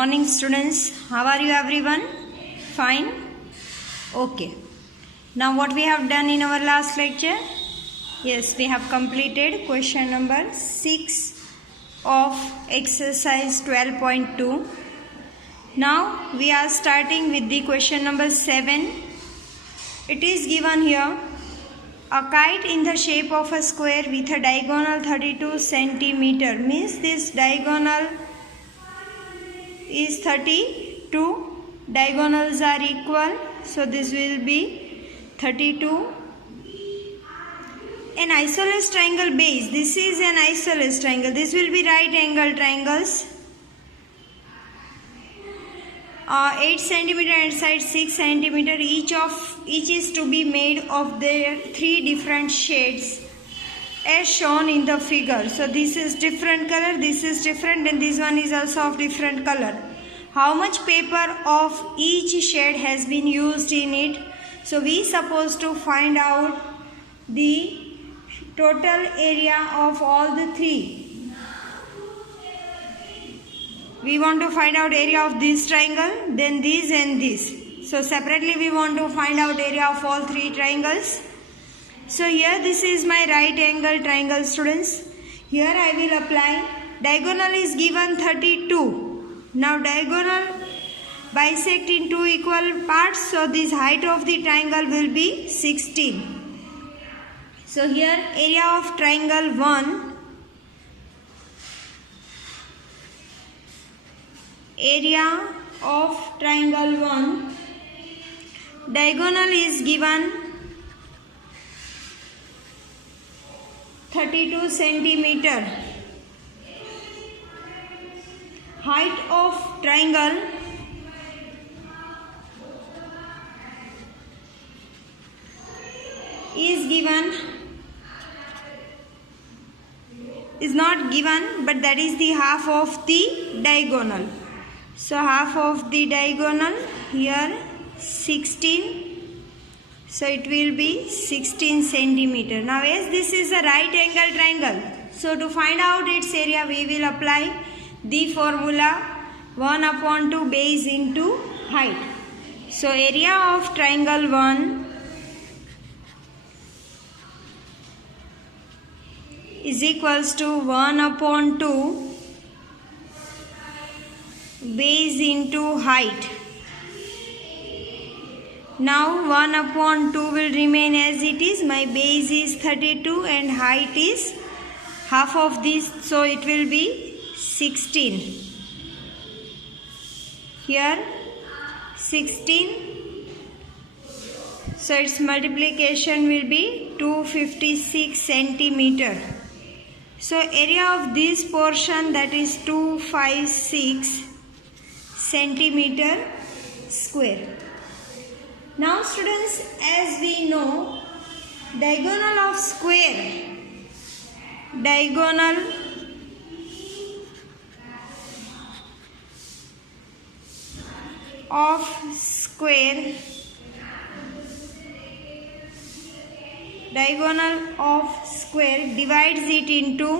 morning students. How are you everyone? Fine? Okay. Now what we have done in our last lecture? Yes, we have completed question number 6 of exercise 12.2. Now we are starting with the question number 7. It is given here, a kite in the shape of a square with a diagonal 32 centimeter. Means this diagonal is 32. Diagonals are equal. So this will be 32. An isosceles triangle base. This is an isosceles triangle. This will be right angle triangles. 8 centimeter and side 6 centimeter. Each is to be made of their 3 different shades as shown in the figure. So this is different color, this is different, and this one is also of different color. How much paper of each shade has been used in it? So we supposed to find out the total area of all the 3. We want to find out area of this triangle, then this and this. So separately we want to find out area of all 3 triangles. So here this is my right angle triangle, students. Here I will apply. Diagonal is given 32. Now diagonal bisect in 2 equal parts. So this height of the triangle will be 16. So here area of triangle 1. Area of triangle 1, diagonal is given 32 centimeter. Height of triangle is not given, but that is the half of the diagonal. So half of the diagonal here 16. So it will be 16 centimeter. Now as this is a right angle triangle, so to find out its area we will apply the formula 1/2 base into height. So area of triangle 1 is equals to 1/2 base into height. Now 1/2 will remain as it is. My base is 32 and height is half of this, so it will be 16. Here 16. So its multiplication will be 256 centimeter. So area of this portion, that is 256 centimeter square. Now students, as we know, diagonal of square divides it into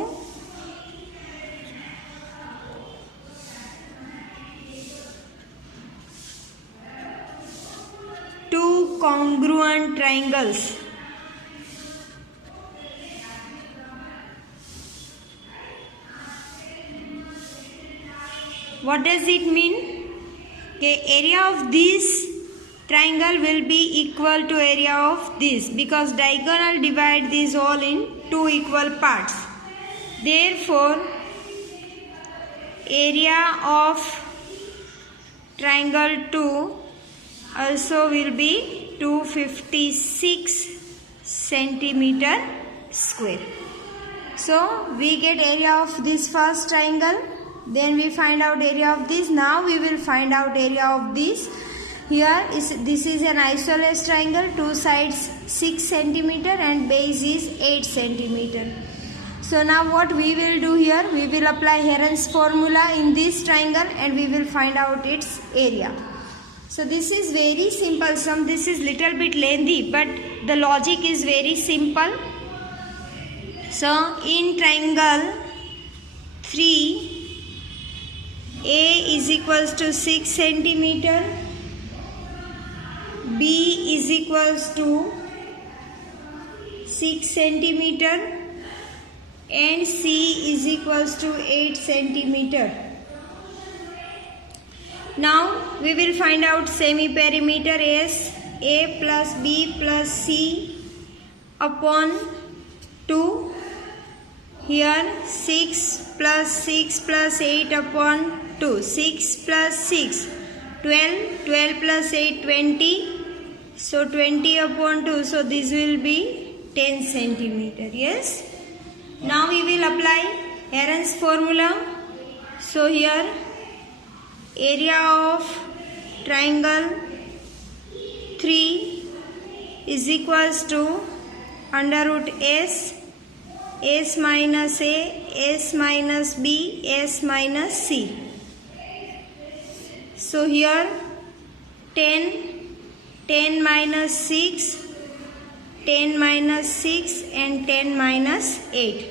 2 congruent triangles. What does it mean? Okay, area of this triangle will be equal to area of this, because diagonal divide this all in 2 equal parts. Therefore, area of triangle 2 also will be 256 centimeter square. So we get area of this first triangle, then we find out area of this. Now we will find out area of this. This is an isosceles triangle, 2 sides 6 centimeter and base is 8 centimeter. So now what we will do here, we will apply Heron's formula in this triangle and we will find out its area. So this is very simple sum. This is little bit lengthy, but the logic is very simple. So in triangle 3, A is equals to 6 centimeter, B is equals to 6 centimeter, and C is equals to 8 centimeter. Now we will find out semi-perimeter as A plus B plus C upon 2. Here 6 plus 8 upon 2. 6 plus 6, 12. 12 plus 8, 20. So 20 upon 2. So this will be 10 centimeter. Yes. Now we will apply Heron's formula. So here area of triangle 3 is equals to under root S, S minus A, S minus B, S minus C. So here 10, 10 minus 6, 10 minus 6 and 10 minus 8.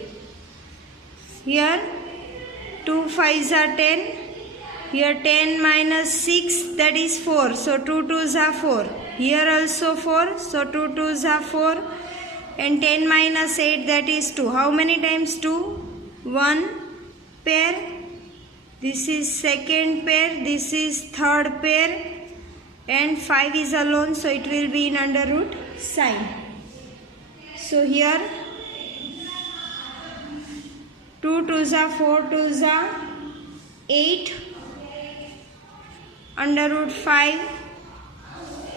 Here 2 5s are 10. Here 10 minus 6, that is 4. So 2 2s are 4. Here also 4. So 2 2s are 4. And 10 minus 8, that is 2. How many times 2? 1 pair. This is second pair. This is third pair. And 5 is alone. So it will be in under root sign. So here 2 2s are 4 2s are 8. Under root 5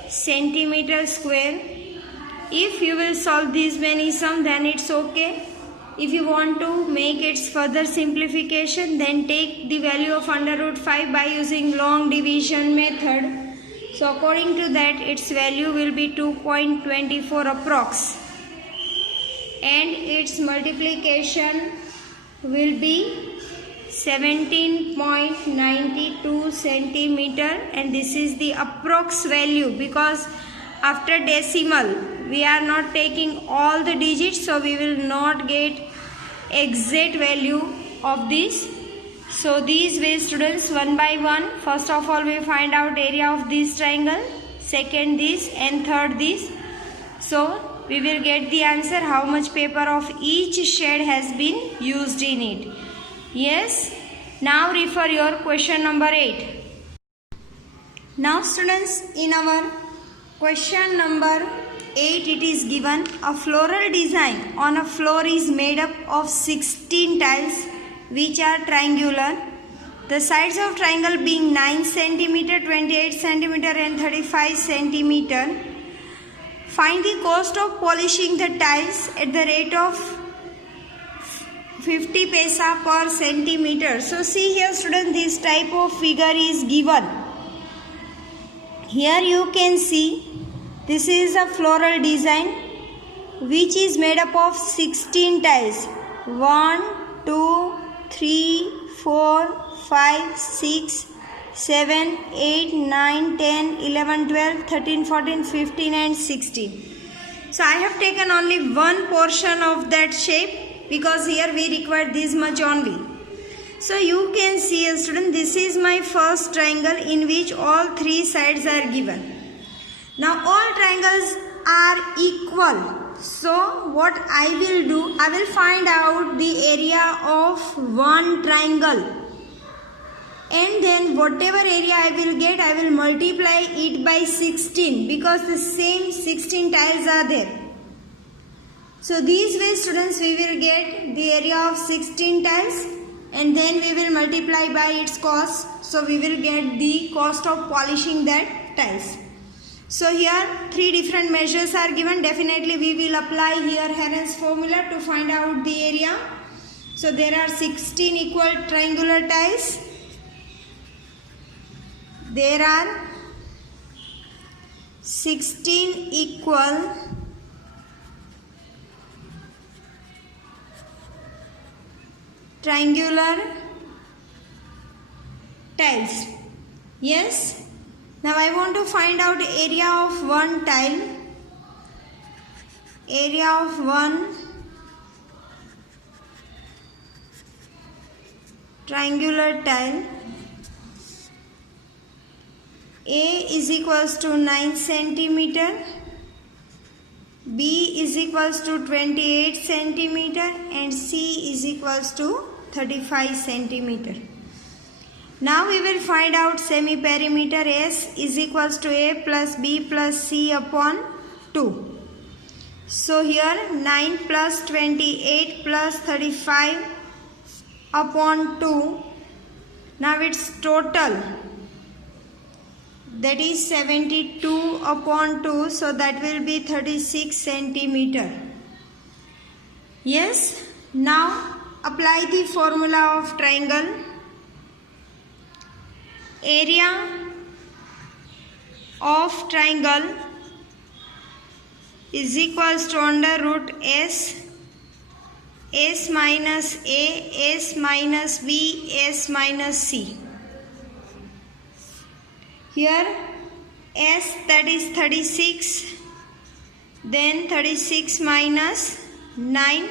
centimeter square. If you will solve these many sum, then it's okay. If you want to make its further simplification, then take the value of under root 5 by using long division method. So according to that, its value will be 2.24 approx. And its multiplication will be 17.92 centimeter, and this is the approx value because after decimal we are not taking all the digits, so we will not get exact value of this. So these way students, one by one, first of all we find out area of this triangle, second this, and third this. So we will get the answer how much paper of each shade has been used in it. Yes. Now refer your question number 8. Now students, in our question number 8, it is given a floral design on a floor is made up of 16 tiles which are triangular. The sides of triangle being 9 cm, 28 cm and 35 cm. Find the cost of polishing the tiles at the rate of 50 paisa per centimeter. So see here students, this type of figure is given. Here you can see this is a floral design which is made up of 16 tiles. 1, 2, 3, 4, 5, 6, 7, 8, 9, 10, 11, 12, 13, 14, 15 and 16. So I have taken only one portion of that shape because here we require this much only. So you can see a student, this is my first triangle in which all 3 sides are given. Now all triangles are equal. So what I will do, I will find out the area of one triangle. And then whatever area I will get, I will multiply it by 16 because the same 16 tiles are there. So these way students, we will get the area of 16 tiles and then we will multiply by its cost. So we will get the cost of polishing that tiles. So here 3 different measures are given. Definitely we will apply here Heron's formula to find out the area. So there are 16 equal triangular tiles. There are 16 equal triangular tiles. Yes. Now I want to find out area of one tile. Area of one triangular tile. A is equals to 9 centimeter, B is equals to 28 centimeter and C is equals to 35 centimeter. Now we will find out semi-perimeter. S is equals to A plus B plus C upon 2. So here 9 plus 28 plus 35 upon 2. Now its total, that is 72 upon 2, so that will be 36 centimeter. Yes, now apply the formula of triangle. Area of triangle is equals to under root S, S minus A, S minus B, S minus C. Here S, that is 36, then 36 minus 9,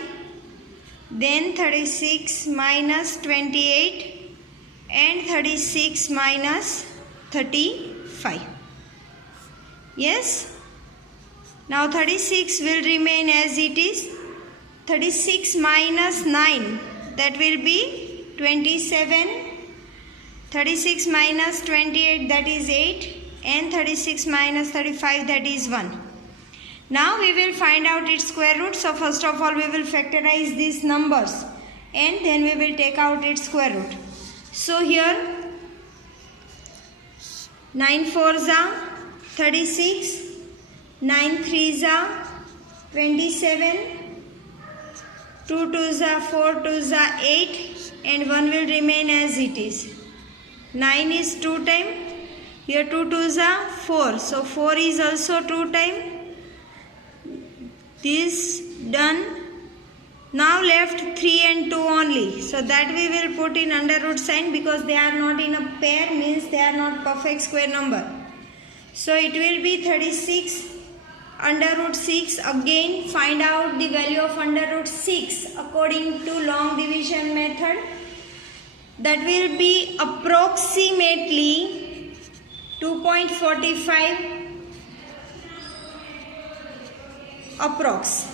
then 36 minus 28 and 36 minus 35. Yes, now 36 will remain as it is. 36 minus 9, that will be 27. 36 minus 28, that is 8, and 36 minus 35, that is 1. Now we will find out its square root. So first of all we will factorize these numbers and then we will take out its square root. So here 9 4s are 36, 9 3s are 27, 2 2s are 4 2s are 8 and 1 will remain as it is. 9 is 2 times, here 2 2s are 4, so 4 is also 2 times. This done. Now left 3 and 2 only, so that we will put in under root sign because they are not in a pair, means they are not perfect square number. So it will be 36 under root 6. Again find out the value of under root 6 according to long division method. That will be approximately 2.45 approx.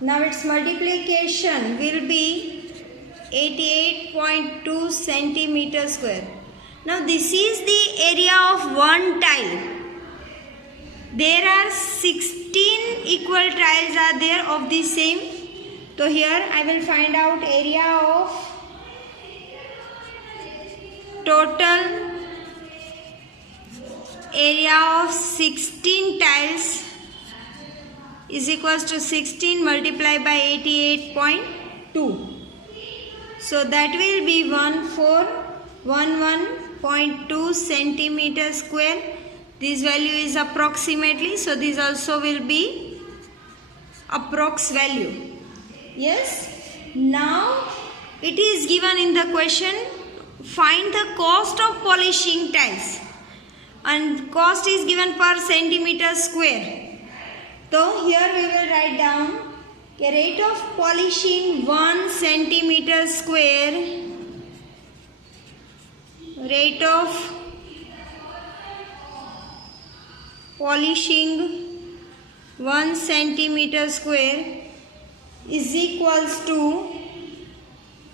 Now its multiplication will be 88.2 centimeter square. Now this is the area of one tile. There are 16 equal tiles are there of the same. So here I will find out area of total area of 16 tiles is equals to 16 multiplied by 88.2. So that will be 1411.2 centimeter square. This value is approximately, so this also will be approx value. Yes. Now it is given in the question, find the cost of polishing tiles, and cost is given per centimeter square. So here we will write down a rate of polishing 1 centimeter square, rate of polishing 1 centimeter square is equals to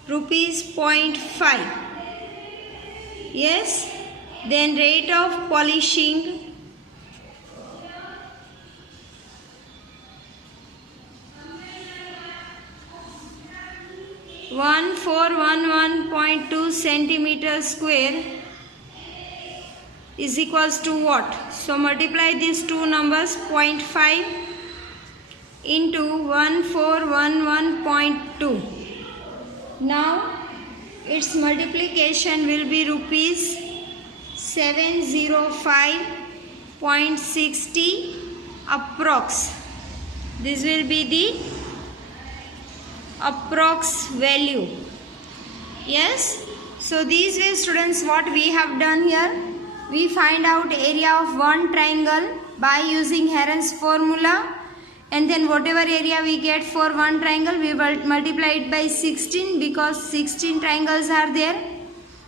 rupees 0.5. Yes, then rate of polishing 1411.2 centimeter square is equals to what? So multiply these two numbers, 0.5 into 1411.2. Now its multiplication will be rupees 705.60 approx. This will be the approx value. Yes, so these way students, what we have done here, we find out area of one triangle by using Heron's formula, and then whatever area we get for one triangle we will multiply it by 16 because 16 triangles are there,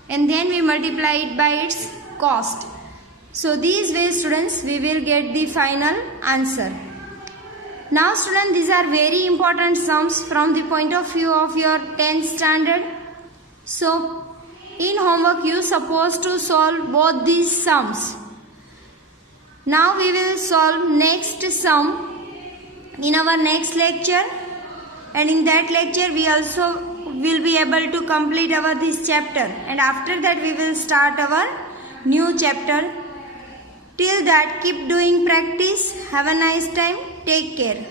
and then we multiply it by its cost. So these way students we will get the final answer. Now students, these are very important sums from the point of view of your 10th standard. So in homework you supposed to solve both these sums. Now we will solve next sum in our next lecture, and in that lecture we also will be able to complete our this chapter, and after that we will start our new chapter. Till that, keep doing practice. Have a nice time. Take care.